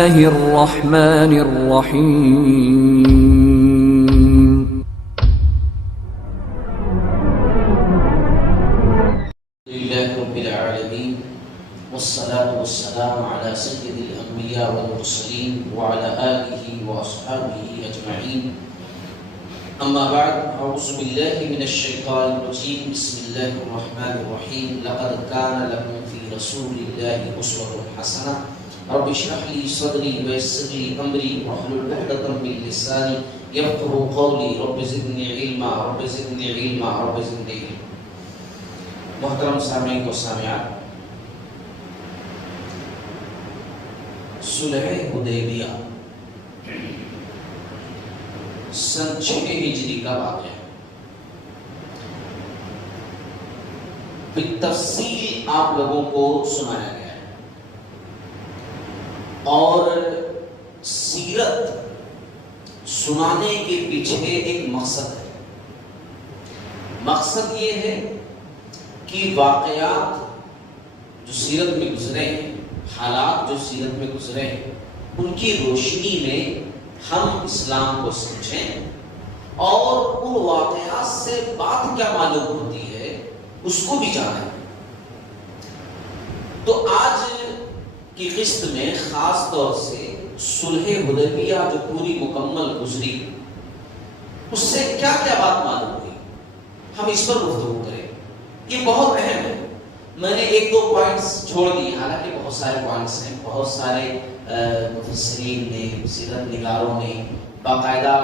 الله الرحمن الرحيم لله رب العالمين والصلاة والسلام على سيد الأنبياء والمرسلين وعلى آله وأصحابه أجمعين أما بعد أعوذ بالله من الشيطان الرجيم بسم الله الرحمن الرحيم لقد كان لكم في رسول الله أسوة حسنة رب اشرح لي صدري ويسر لي أمري واحلل عقدة من لساني يفقهوا قولي رب زدني علما رب زدني علما رب زدني علما. محترم سامعین و سامعات، صلح حدیبیہ سن 6 ہجری کا واقعہ بالتفصیل آپ لوگوں کو سنایا گیا ہے، اور سیرت سنانے کے پیچھے ایک مقصد ہے۔ مقصد یہ ہے کہ واقعات جو سیرت میں گزرے ہیں، حالات جو سیرت میں گزرے ہیں، ان کی روشنی میں ہم اسلام کو سمجھیں اور ان واقعات سے بات کیا معلوم ہوتی ہے اس کو بھی جانیں۔ تو آج کی قسط میں خاص طور سے صلح حدیبیہ جو پوری مکمل گزری، اس سے کیا کیا بات معلوم ہوئی، ہم اس پر گفتگو کریں۔ یہ بہت اہم ہے۔ میں نے 1-2 پوائنٹس چھوڑ دیے، حالانکہ بہت سارے پوائنٹس ہیں، بہت سارے مفسرین نے، سیرت نگاروں نے باقاعدہ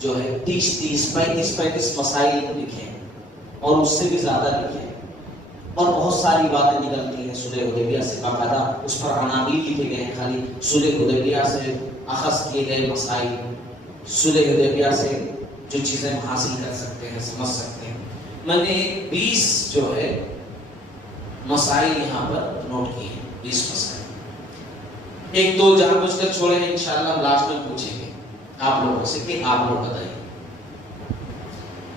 جو ہے 35 مسائل لکھے ہیں اور اس سے بھی زیادہ لکھے ہیں، اور بہت ساری باتیں نکلتی ہیں صلح حدیبیہ سے، باقاعدہ اس پر عناوین لکھے گئے ہیں، خالی صلح حدیبیہ سے اخذ کیے گئے مسائل، صلح حدیبیہ سے جو چیزیں حاصل کر سکتے ہیں، سمجھ سکتے ہیں۔ میں نے 20 جو ہے مسائل یہاں پر نوٹ کیے ہیں، 20 مسائل، 1-2 جہاں بوجھ کر چھوڑے ہیں، انشاءاللہ ہم لاسٹ میں پوچھیں گے آپ لوگوں سے کہ آپ لوگ بتائیے۔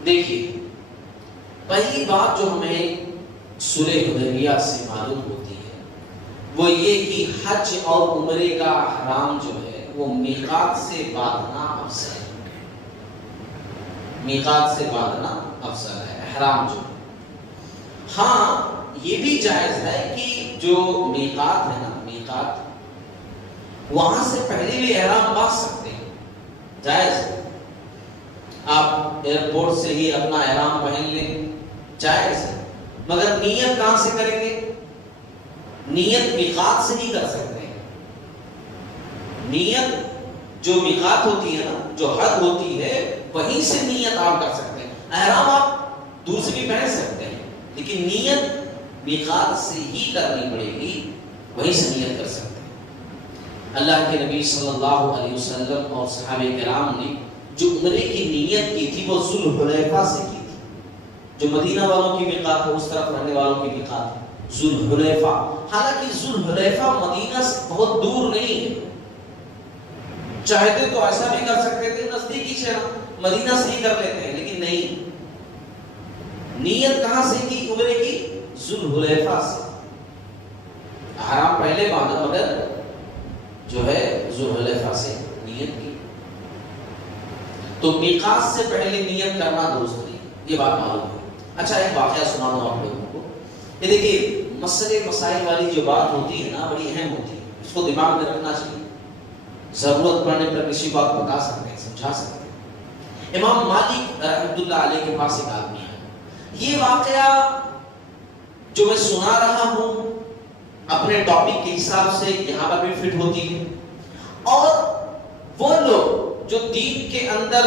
دیکھیے، پہلی بات جو ہمیں صلح حدیبیہ سے معلوم ہوتی ہے وہ یہ کہ حج اور عمرے کا احرام جو ہے وہ میقات سے باندھنا افضل ہے۔ میقات سے باندھنا افضل ہے احرام جو۔ ہاں، یہ بھی جائز ہے کہ جو میقات ہے نا، میقات وہاں سے پہلے بھی احرام باندھ سکتے ہیں، جائز ہے۔ آپ ایئرپورٹ سے ہی اپنا احرام پہن لیں، جائز ہے، مگر نیت کہاں سے کریں گے؟ نیت میقات سے ہی کر سکتے ہیں۔ نیت جو میقات ہوتی ہے نا، جو حد ہوتی ہے، وہیں سے نیت آپ کر سکتے ہیں۔ احرام آپ دوسری پہن سکتے ہیں، لیکن نیت میقات سے ہی کرنی پڑے گی، وہیں سے نیت کر سکتے ہیں۔ اللہ کے نبی صلی اللہ علیہ وسلم اور صحابہ کرام نے جو عمرے کی نیت کی تھی وہ ذوالحلیفہ سے کی تھی۔ جو مدینہ والوں کی میقات ہے، اس طرف رہنے والوں کی میقات ہے ذوالحلیفہ۔ حالانکہ ذوالحلیفہ مدینہ سے بہت دور نہیں ہے، چاہتے تو ایسا بھی کر سکتے تھے، نزدیکی سے مدینہ سے ہی کر لیتے ہیں، لیکن نہیں، نیت کہاں سے کی عمرے کی؟ ذوالحلیفہ سے۔ احرام پہلے باندھا مگر جو ہے ذوالحلیفہ سے نیت کی۔ تو میقات سے پہلے نیت کرنا درست نہیں، یہ بات معلوم ہے۔ اچھا، ایک واقعہ سنا دوں آپ لوگوں کو۔ یہ دیکھیے، مسئلے مسائل والی جو بات ہوتی ہے نا، بڑی اہم ہوتی ہے، اس کو دماغ میں رکھنا چاہیے، ضرورت پڑنے پر کسی بات بتا سکتے ہیں، سمجھا سکتے ہیں۔ امام مالک رحمۃ اللہ علیہ کے پاس ایک آدمی ہے۔ یہ واقعہ جو میں سنا رہا ہوں اپنے ٹاپک کے حساب سے یہاں پر بھی فٹ ہوتی ہے، اور وہ لوگ جو دین کے اندر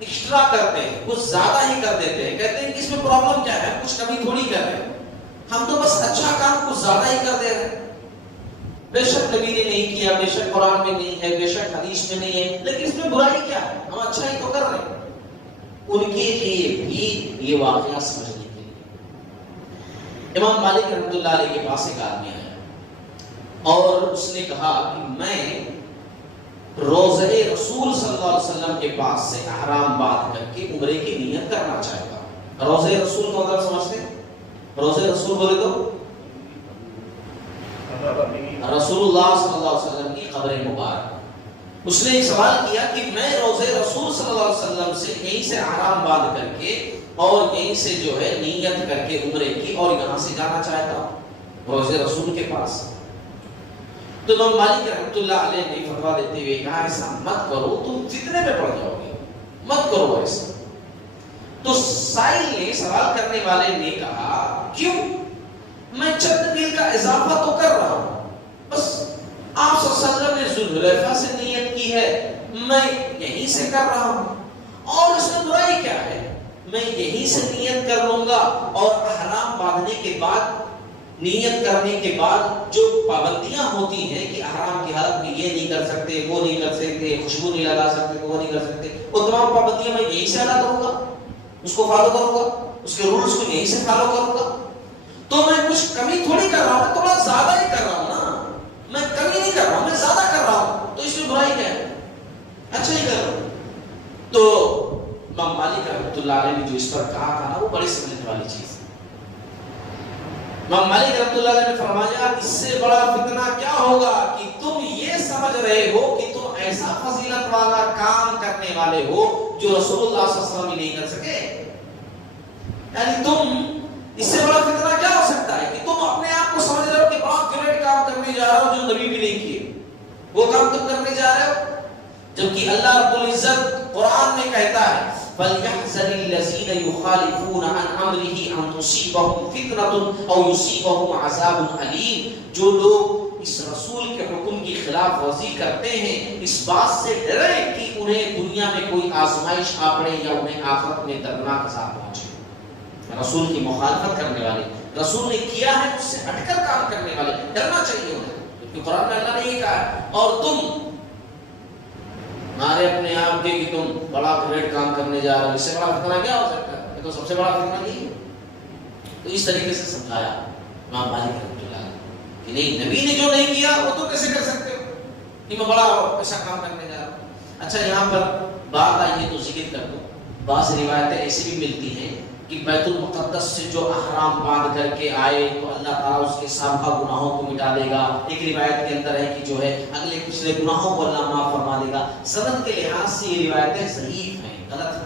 ایکسٹرا کرتے ہیں، کچھ زیادہ ہی کر دیتے ہیں، کہتے ہیں کہ اس میں پرابلم کیا ہے، کچھ کمی تھوڑی کر رہے ہیں، ہم تو بس اچھا کام کچھ زیادہ ہی کر دے رہے ہیں، بے شک نبی نے نہیں کیا، بے شک قرآن میں نہیں ہے، بے شک حدیث میں نہیں ہے، لیکن اس میں برائی کیا ہے، ہم اچھا ہی تو کر رہے ہیں۔ ان کے لیے بھی یہ واقعہ سمجھنے کے لیے امام مالک رحمۃ اللہ علیہ کے پاس ایک آدمی آیا اور اس نے کہا کہ میں روضہ رسول صلی اللہ علیہ وسلم کے پاس سے احرام باندھ کر کے عمرے کی نیت کرنا چاہتا ہوں۔ روضہ رسول کا مطلب سمجھتے ہیں؟ روضہ رسول بولے تو رسول اللہ صلی اللہ علیہ وسلم کی اس نے ایک سوال کیا کہ میں روزے رسول صلی اللہ علیہ وسلم سے یہیں سے احرام باندھ کر کے اور یہیں سے جو ہے نیت کر کے عمرے کی اور یہاں سے جانا چاہتا ہوں روزے رسول کے پاس. تو امام مالک رحمۃ اللہ علیہ نے فتویٰ دیتے ہوئے کہا ایسا مت کرو, تم فتنے میں پڑ جاؤ گے, مت کرو ایسا. تو سائل نے, سوال کرنے والے نے کہا کیوں؟ میں چند میل کا اضافہ تو کر رہا ہوں, بس آپ صلی اللہ علیہ وسلم نے ذوالحلیفہ سے نیت کی ہے, میں یہیں سے کر رہا ہوں, اور اس میں برائی کیا ہے؟ میں یہیں سے نیت کر لوں گا اور احرام باندھنے کے بعد, نیت کرنے کے بعد جو پابندیاں ہوتی ہیں کہ احرام کی حالت میں یہ نہیں کر سکتے, وہ نہیں کر سکتے, خوشبو نہیں لگا سکتے, وہ نہیں کر سکتے, وہ تمام پابندیاں میں یہیں سے ادا کروں گا, اس کو فالو کروں گا, اس کے رولز کو یہیں سے فالو کروں گا. تو میں کچھ کمی تھوڑی کر رہا ہوں, میں تھوڑا زیادہ ہی کر رہا ہوں نا, میں کمی نہیں کر رہا ہوں, میں زیادہ کر رہا ہوں, تو اس میں برائی کیا ہے؟ اچھا ہی کر رہا ہوں. تو امام مالک رحمۃ اللہ علیہ نے جو اس پر کہا تھا نا, وہ بڑی سمجھنے والی چیز ہے. امام مالک رحمۃ اللہ علیہ نے فرمایا اس سے بڑا فتنہ کیا ہوگا کہ تم یہ سمجھ رہے ہو کہ تم ایسا فضیلت والا کام کرنے والے ہو جو رسول اللہ صلی اللہ علیہ وسلم نہیں کر سکے. یعنی تم, اس سے بڑا فتنہ کیا ہو سکتا ہے کہ تم اپنے آپ کو سمجھ رہے ہو کہ بہت گریٹ کام کرنے جا رہے ہو جو نبی بھی نہیں کیے, وہ کام تم کرنے جا رہے ہو, جبکہ اللہ رب العزت قرآن میں کہتا ہے فَلْيَحْذَرِ الَّذِينَ يُخَالِفُونَ عَنْ أَمْرِهِ أَن تُصِيبَهُمْ فِتْنَةٌ أَوْ يُصِيبَهُمْ عَذَابٌ أَلِيمٌ. جو لوگ اس رسول کے حکم کی خلاف ورزی کرتے ہیں اس بات سے ڈریں کہ انہیں دنیا میں کوئی آزمائش آ پڑے یا انہیں آخرت میں دردناک عذاب پہنچے. رسول کی مخالفت کرنے والے, رسول نے کیا ہے اس سے ہٹ کر کام کرنے والے ڈرنا چاہیے انہیں, کیونکہ قرآن میں اللہ نے یہ کہا ہے. اور تم مارے اپنے آپ کے کہ تم بڑا گریٹ کام کرنے جا رہے ہو, اس سے بڑا فتنہ کیا ہو سکتا ہے؟ یہ تو سب سے بڑا فتنہ نہیں ہے. تو اس طریقے سے سمجھایا امام مالک رحمۃ اللہ کہ نہیں, نبی نے جو نہیں کیا وہ تو کیسے کر سکتے ہو کہ میں بڑا ایسا کام کرنے جا رہا ہوں. اچھا یہاں پر بات آئی ہے تو ذکر کر دو. بعض روایتیں ایسی بھی ملتی ہیں کہ بیت المقدس سے جو احرام باندھ کر کے آئے تو اللہ تعالیٰ اس کے سابقہ گناہوں کو مٹا دے گا. ایک روایت کے اندر ہے کہ جو ہے اگلے پچھلے گناہوں کو اللہ معاف فرما دے گا. سند کے لحاظ سے یہ روایتیں ضعیف ہیں, غلط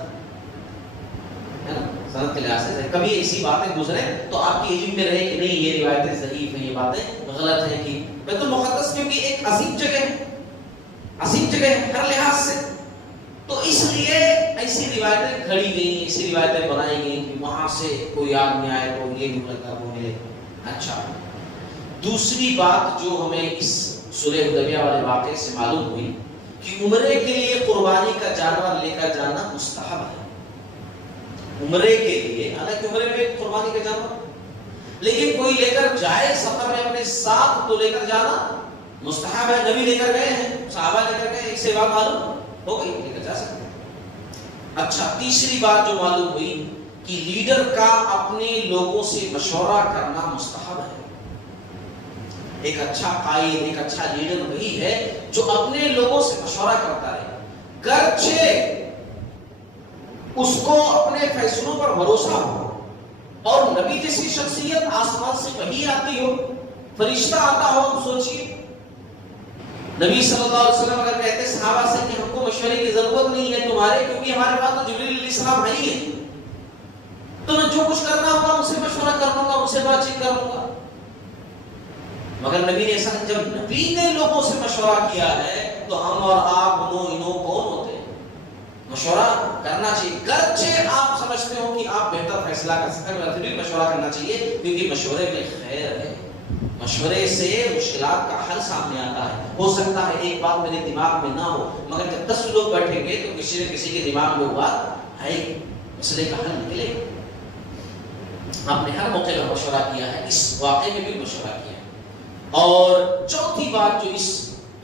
ہے نا, سند کے لحاظ سے کبھی ایسی باتیں گزرے تو آپ کی علم میں رہے کہ نہیں یہ روایتیں ضعیف ہیں, یہ باتیں غلط ہیں. کہ بیت المقدس کیونکہ ایک عظیم جگہ ہے, عظیم جگہ ہے ہر لحاظ سے, تو اس لیے ایسی روایتیں کھڑی گئی, ایسی روایتیں بنائی گئی کہ وہاں سے کوئی آدمی آئے تو یہ نہیں لگتا وہ ملے. اچھا دوسری بات جو ہمیں اس صلح حدیبیہ والے واقعے سے معلوم ہوئی کہ عمرے کے لیے قربانی کا جانور لے کر جانا مستحب ہے. عمرے کے لیے, حالانکہ عمرے میں قربانی کا جانور, لیکن کوئی لے کر جائے سفر میں اپنے ساتھ تو لے کر جانا مستحب ہے. نبی لے کر گئے ہیں, صحابہ لے کر گئے, اس سے بات معلوم ہو گئی, لے کر جا سکتے. اچھا تیسری بات جو معلوم ہوئی کہ لیڈر کا اپنے لوگوں سے مشورہ کرنا مستحب ہے. ایک اچھا قائد, ایک اچھا لیڈر وہی ہے جو اپنے لوگوں سے مشورہ کرتا ہے, گرچہ اس کو اپنے فیصلوں پر بھروسہ ہو. اور نبی جیسی شخصیت آسمان سے وحی آتی ہو, فرشتہ آتا ہو. آپ سوچیے نبی صلی اللہ علیہ وسلم اگر کہتے صحابہ سے کہ ہم کو مشورے کی ضرورت نہیں ہے تمہارے, کیونکہ ہمارے پاس تو جبریل علیہ السلام ہے ہی ہے, تو میں جو کچھ کرنا ہوگا ان سے مشورہ کر لوں گا, ان سے بات چیت کر لوں گا. مگر نبی نے ایسا, جب نبی نے لوگوں سے مشورہ کیا ہے تو ہم اور آپ انہوں کون ہوتے ہیں؟ مشورہ کرنا چاہیے, گرچہ آپ سمجھتے ہو کہ آپ بہتر فیصلہ کر سکتے ہیں, پھر بھی مشورہ کرنا چاہیے, کیونکہ مشورے میں خیر ہے. مشورے سے مشکلات کا حل سامنے آتا ہے. ہو سکتا ہے ایک بات میرے دماغ میں نہ ہو, مگر جب 10 لوگ بیٹھیں گے تو کسی نہ کسی کے دماغ میں وہ بات ہے, مسئلے کا حل نکلے. آپ نے ہر موقع پر مشورہ کیا ہے, اس واقعے میں بھی مشورہ کیا ہے. اور چوتھی بات جو اس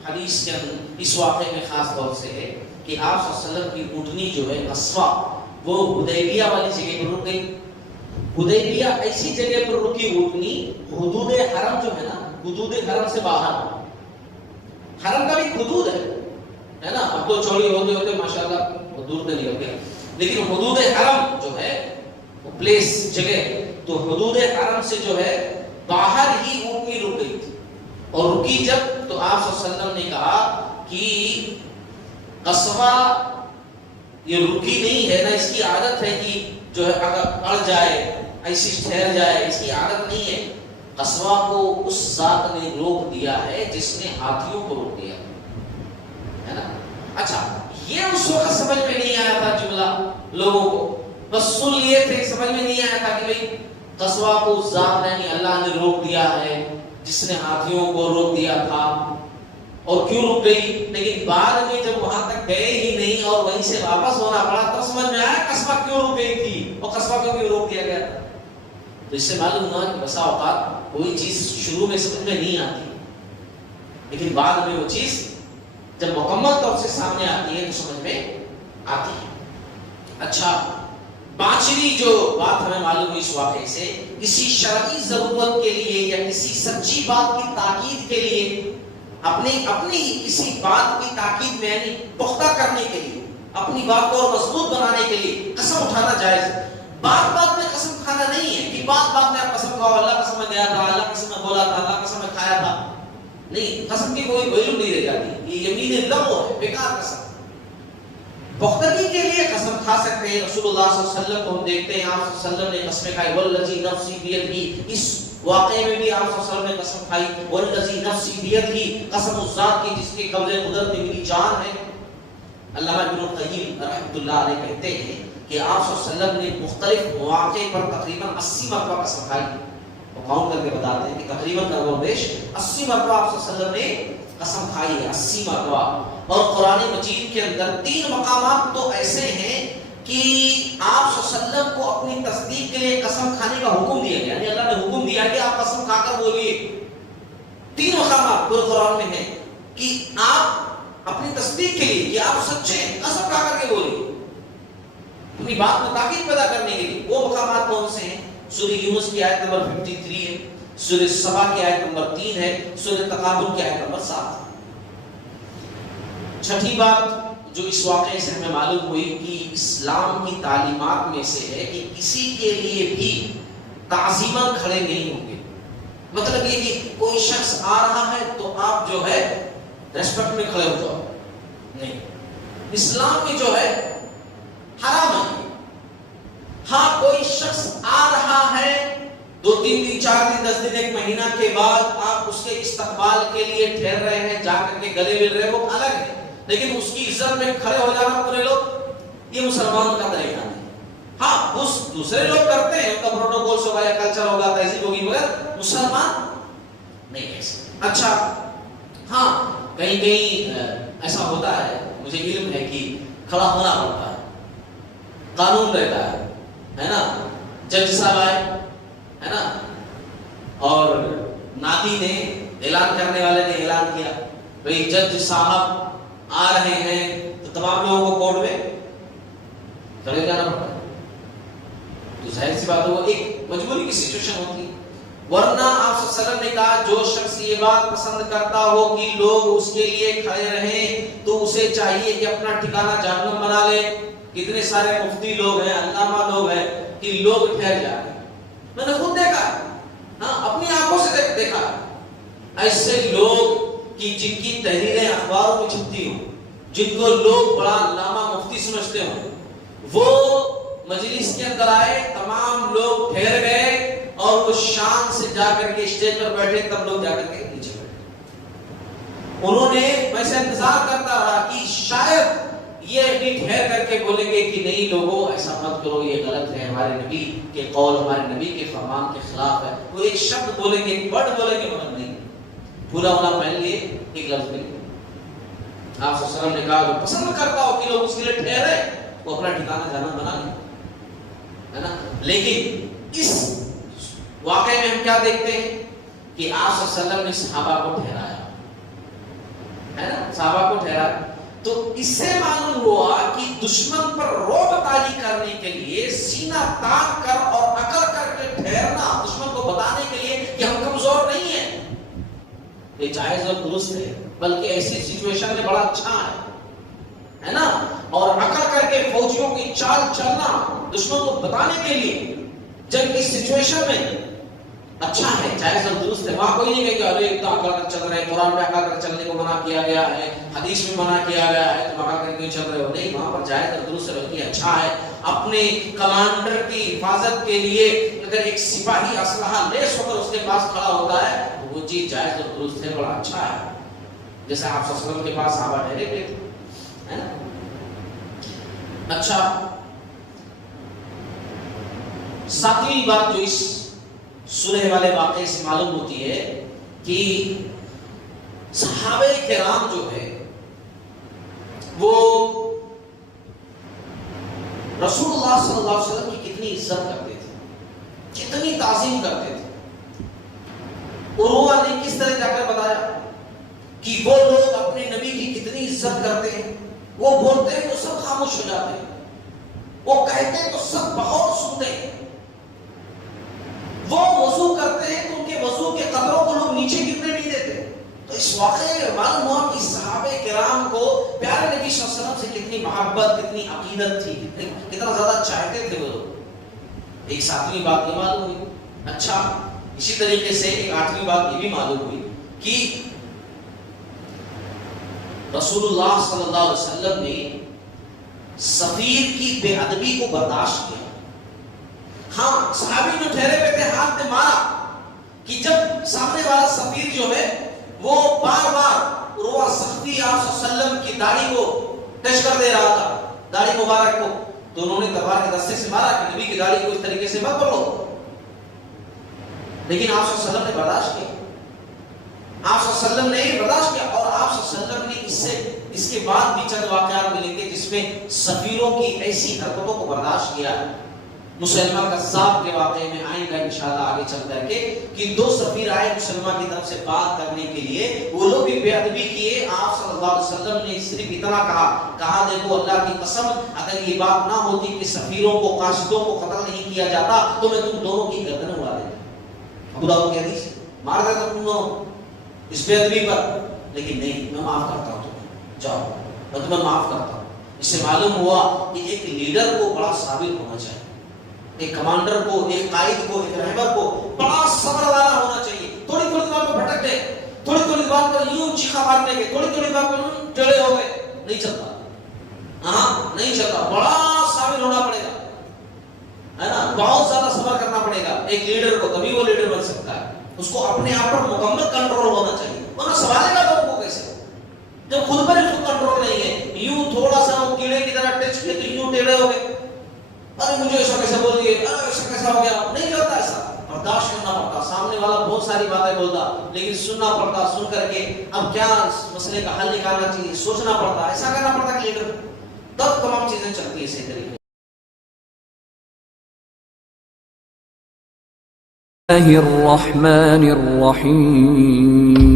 حدیث کے اندر, اس واقعے میں خاص طور سے ہے کہ آپ صلی اللہ علیہ وسلم کی اونٹنی جو ہے اسوا, وہ حدیبیہ والی جگہ پر رک گئی. حدیبیہ ایسی جگہ پر رکی اونٹنی, حدود حرم جو ہے نا, حدود حرم سے باہر. حرم کا بھی حدود ہے نا, اب تو چوڑی ہوتے ہوتے ماشاءاللہ حدود پہ نکل گیا, لیکن حدود حرم جو ہے وہ پلیس جگہ, تو حدود حرم سے جو ہے باہر ہی اونٹنی رک گئی تھی. اور رکی جب, تو آپ صلی اللہ علیہ وسلم نے کہا کہ قصبہ یہ رکی نہیں ہے، نہ اس کی عادت ہے کہ جو ہے اگر اڑ جائے ایسی ٹھہر جائے، اس کی عادت نہیں ہے. قصبہ کو اس ذات نے روک دیا ہے جس نے ہاتھیوں کو روک دیا ہے نا. اچھا یہ اس وقت سمجھ میں نہیں آیا تھا جملہ لوگوں کو، بس سن لیے تھے، سمجھ میں نہیں آیا تھا کہ بھئی قصبہ کو اس ذات یعنی اللہ نے روک دیا ہے جس نے ہاتھیوں کو روک دیا تھا. اور کیوں رک گئی؟ لیکن بعد میں جب وہاں تک گئے ہی نہیں اور وہیں سے واپس ہونا پڑا تو سمجھ میں آیا قصبہ کیوں رک گئی تھی اور قصبہ کو کیوں روک دیا گیا تھا. تو اس سے معلوم ہوا کہ بسا اوقات کوئی چیز شروع میں سمجھ میں نہیں آتی لیکن بعد میں وہ چیز جب مکمل طور سے سامنے آتی ہے تو سمجھ میں آتی ہے. اچھا پانچویں جو بات ہمیں معلوم ہوئی اس واقعے سے، کسی شرعی ضرورت کے لیے یا کسی سچی بات کی تاکید کے لیے، اپنی کسی بات کی تاکید میں یعنی پختہ کرنے کے لیے، اپنی بات کو اور مضبوط بنانے کے لیے قسم اٹھانا جائز ہے. بات میں قسم کھانا نہیں ہے کہ بات میں آپ قسم کھاؤ اللہ قسم میں گیا تھا، اللہ قسم میں بولا تھا، اللہ قسم میں کھایا تھا. نہیں، قسم کی کوئی ویلو نہیں رہ جاتی، یہ یمین لغو ہے، بیکار قسم. پختگی کے لیے قسم کھا سکتے ہیں. رسول اللہ صلی اللہ علیہ وسلم کو ہم دیکھتے ہیں، آپ صلی اللہ علیہ وسلم نے قسمیں کھائی، والذی نفسی بیدہ. اس واقعے میں بھی آپ صلی اللہ علیہ وسلم نے قسم کھائی، والذی نفسی بیدہ، قسم اس ذات کی جس کے قبضے قدرت میں میری جان ہے. علامہ ابن القیم رحمۃ اللہ علیہ کہتے ہیں کہ آپ صلی اللہ علیہ وسلم نے مختلف مواقع پر تقریباً 80 مرتبہ قسم کھائی. وہ کاؤنٹ کر کے بتاتے ہیں کہ تقریباً نوبیش 80 مرتبہ آپ صلی اللہ علیہ وسلم نے قسم کھائی ہے، 80 مرتبہ. اور قرآن مجید کے اندر 3 مقامات تو ایسے ہیں کہ آپ صلی اللہ علیہ وسلم کو اپنی تصدیق کے لیے قسم کھانے کا حکم دیا گیا، یعنی اللہ نے حکم دیا کہ آپ قسم کھا کر بولیے. 3 مقامات پورے قرآن میں ہیں کہ آپ اپنی تصدیق کے لیے کہ آپ سچے ہیں قسم کھا کر کے بولیے، اپنی بات میں تاکید پیدا کرنے کے لیے. وہ مقامات کون سے ہیں؟ سورہ یونس کی آیت نمبر 53 ہے، سورہ سبا کی آیت نمبر 3 ہے، سورہ تغابن کی آیت نمبر 7 ہے. چھٹی بات جو اس واقعے سے ہمیں معلوم ہوئی کہ اسلام کی تعلیمات میں سے ہے کہ کسی کے لیے بھی تعظیماً کھڑے نہیں ہوں گے. مطلب یہ کہ کوئی شخص آ رہا ہے تو آپ جو ہے ریسپیکٹ میں کھڑے ہو جاؤ، نہیں. اسلام میں جو ہے حرام ہے. ہاں کوئی شخص آ رہا ہے 2-3 دن 4 دن 10 دن 1 مہینہ کے بعد آپ اس کے استقبال کے لیے ٹھہر رہے ہیں، جا کر کے گلے مل رہے ہیں، وہ الگ ہے. لیکن اس کی عزت میں کھڑے ہو جانا پورے لوگ، یہ مسلمان کا طریقہ نہیں. ہاں اس دوسرے لوگ کرتے ہیں، ان کا پروٹوکول ہوگا یا کلچر ہوگا، تہذیب ہوگی، مگر مسلمان نہیں ایسے. اچھا ہاں کہیں ایسا ہوتا ہے، مجھے علم ہے کہ کھڑا ہونا پڑتا ہے، قانون رہتا ہے نا. جج صاحب آئے ہے نا، اور نادی نے اعلان کرنے والے نے اعلان کیا بھئی جج صاحب آ رہے ہیں، تو تمام لوگوں کو کورٹ میں کھڑے جانا پڑتا ہے. تو ظاہر سی بات ہو ایک مجبوری کی سچویشن ہوتی ہے. ورنہ آپ صلی اللہ علیہ وسلم نے کہا جو شخص یہ بات پسند کرتا ہو کہ لوگ اس کے لیے کھڑے رہیں تو اسے چاہیے کہ اپنا ٹھکانہ جہنم بنا لے. کتنے سارے مفتی لوگ ہیں، علامہ لوگ ہیں کہ لوگ ٹھہر جا رہے ہیں. میں نے خود دیکھا، ہاں اپنی آنکھوں سے دیکھا ایسے لوگ کہ جن کی تحریریں اخباروں میں چھپتی ہوں، جن کو لوگ بڑا علامہ مفتی سمجھتے ہوں، وہ مجلس کے اندر آئے، تمام لوگ ٹھہر گئے اور وہ شان سے جا کر کے اسٹیج پر بیٹھے، تب لوگ جا کر کے نیچے بیٹھے. انہوں نے ویسے انتظار کرتا رہا کہ شاید یہ بھی ٹھہر کر کے بولیں گے کہ نہیں لوگوں ایسا مت کرو، یہ غلط ہے، ہمارے نبی کے قول ہمارے نبی کے فرمان کے خلاف ہے. وہ ایک شبد بولیں گے، ایک ورڈ بولیں گے، مگر نہیں پورا ہونا پہن لیے ایک لفظ نہیں. آپ صلی اللہ علیہ وسلم نے کہا کہ پسند کرتا ہو کہ لوگ اس کے لیے ٹھہرے، وہ اپنا ٹھکانہ جہنم بنا لیں، ہے نا. لیکن اس واقعے میں ہم کیا دیکھتے ہیں کہ آپ صلی اللہ علیہ وسلم نے صحابہ کو ٹھہرایا، ہے نا، صحابہ کو ٹھہرایا. تو اس سے معلوم ہوا کہ دشمن پر رعب طاری کرنے کے لیے سینہ تان کر اور اکڑ کر کے ٹھہرنا، دشمن کو بتانے کے لیے کہ ہم کمزور نہیں ہیں، یہ جائز اور درست ہے، بلکہ ایسی سچویشن میں بڑا اچھا ہے نا. اور اکڑ کر کے فوجیوں کی چال چلنا دشمن کو بتانے کے لیے جنگ کی سچویشن میں اچھا ہے، جائز اور درست ہے. وہاں کوئی نہیں کہے کہ ارے اتنا اکڑ کر چل رہے ہیں، قرآن میں اکڑ کر چلنے کو منع کیا گیا ہے، حدیث میں منع کیا گیا ہے، تم اکڑ کر کیوں چل رہے ہو. نہیں، وہاں پر جائز اور درست ہے، بلکہ اچھا ہے. اپنے کمانڈر کی حفاظت کے لیے اگر ایک سپاہی اسلحہ لیس ہو کر اس کے پاس کھڑا ہوتا ہے تو وہ چیز جائز اور درست ہے، بڑا اچھا ہے. جیسے آپ صلی اللہ علیہ وسلم کے پاس صحابہ ٹھہرے ہوئے تھے، ہے نا. اچھا، ساتویں بات جو اس سلح والے واقعے سے معلوم ہوتی ہے کہ صحابہ کرام جو ہے وہ رسول اللہ صلی اللہ علیہ وسلم کی کتنی عزت کرتے تھے، کتنی تعظیم کرتے تھے. عروہ نے کس طرح جا کر بتایا کہ وہ لوگ اپنے نبی کی کتنی عزت کرتے ہیں. وہ بولتے ہیں تو سب خاموش ہو جاتے ہیں، وہ کہتے ہیں تو سب بہت سنتے ہیں. وہ وضو کرتے ہیں تو ان کے وضو کے قطروں کو لوگ نیچے گرنے نہیں دیتے. تو اس واقعے میں معلوم ہوا کہ صحابہ کرام کو پیارے نبی صلی اللہ علیہ وسلم سے کتنی محبت، کتنی عقیدت تھی، کتنا زیادہ چاہتے تھے وہ. ایک ساتویں بات یہ معلوم ہوئی. اچھا، اسی طریقے سے ایک آٹھویں بات یہ بھی معلوم ہوئی کہ رسول اللہ صلی اللہ علیہ وسلم نے سفیر کی بے ادبی کو برداشت کیا. ہاں، صحابی جو ٹھہرے ہوئے تھے ہاتھ میں مارا کہ جب سامنے والا سفیر جو ہے وہ بار بار عروہ سختی آپ صلی اللہ علیہ وسلم کی داڑھی کو ٹچ کر دے رہا تھا، داڑھی مبارک کو، تو انہوں نے تلوار کے دستے سے مارا کہ نبی کی داڑھی کو اس طریقے سے مت پکڑو. لیکن آپ صلی اللہ علیہ وسلم نے برداشت کیا. آپ صلی اللہ علیہ وسلم نے برداشت کیا. اور آپ صلی اللہ علیہ وسلم نے اس کے بعد بھی چند واقعات ملیں گے جس میں سفیروں کی ایسی حرکتوں کو برداشت کیا. مسلمہ کذاب کے واقعے میں آئیں گا انشاءاللہ آگے چل کر کے کہ دو سفیر آئے مسلمہ کی طرف سے بات کرنے کے لیے، وہ لوگ بھی بے ادبی کیے. آپ صلی اللہ علیہ وسلم نے صرف اتنا کہا دیکھو اللہ کی قسم اگر یہ بات نہ ہوتی کہ سفیروں کو، قاصدوں کو قتل نہیں کیا جاتا تو میں تم دونوں کی گردن اڑا دیتا. ابو داؤد کی حدیث، مار دیتا تم دونوں اس بے ادبی پر. لیکن نہیں، میں معاف کرتا ہوں تمہیں، جاؤ میں تمہیں معاف کرتا ہوں. اس سے معلوم ہوا کہ ایک لیڈر کو بڑا صابر ہونا چاہیے، ایک کمانڈر کو، ایک قائد کو، ایک رہبر کو بڑا صبر والا ہونا چاہیے. تھوڑی تھوڑی بات پر بھٹک گئے، تھوڑی تھوڑی بات پر یوں چیخا مارنے کے، تھوڑی تھوڑی بات پر ٹیڑے ہو گئے، نہیں چلتا. ہاں نہیں چلتا، بڑا صابر ہونا پڑے گا، ہے نا. بہت زیادہ صبر کرنا پڑے گا ایک لیڈر کو، تبھی وہ لیڈر بن سکتا ہے. اس کو اپنے آپ پر مکمل کنٹرول ہونا چاہیے، ورنہ سنبھالے گا لوگوں کو کیسے جب خود پر اس کو کنٹرول نہیں ہے. یوں تھوڑا سا وہ کیڑے کی طرح ٹچ کیا تو یوں ٹیڑے ہو گئے، ارے مجھے ایسا کیسے بول دیے، ایسا کیسا ہو گیا. نہیں چلتا ایسا، برداشت کرنا پڑتا. سامنے والا بہت ساری باتیں بولتا لیکن سننا پڑتا. سن کر کے اب کیا اس مسئلے کا حل نکالنا چاہیے سوچنا پڑتا، ایسا کرنا پڑتا کہ لیڈر، تب تمام چیزیں چلتی ہیں صحیح طریقے. الرحمن الرحیم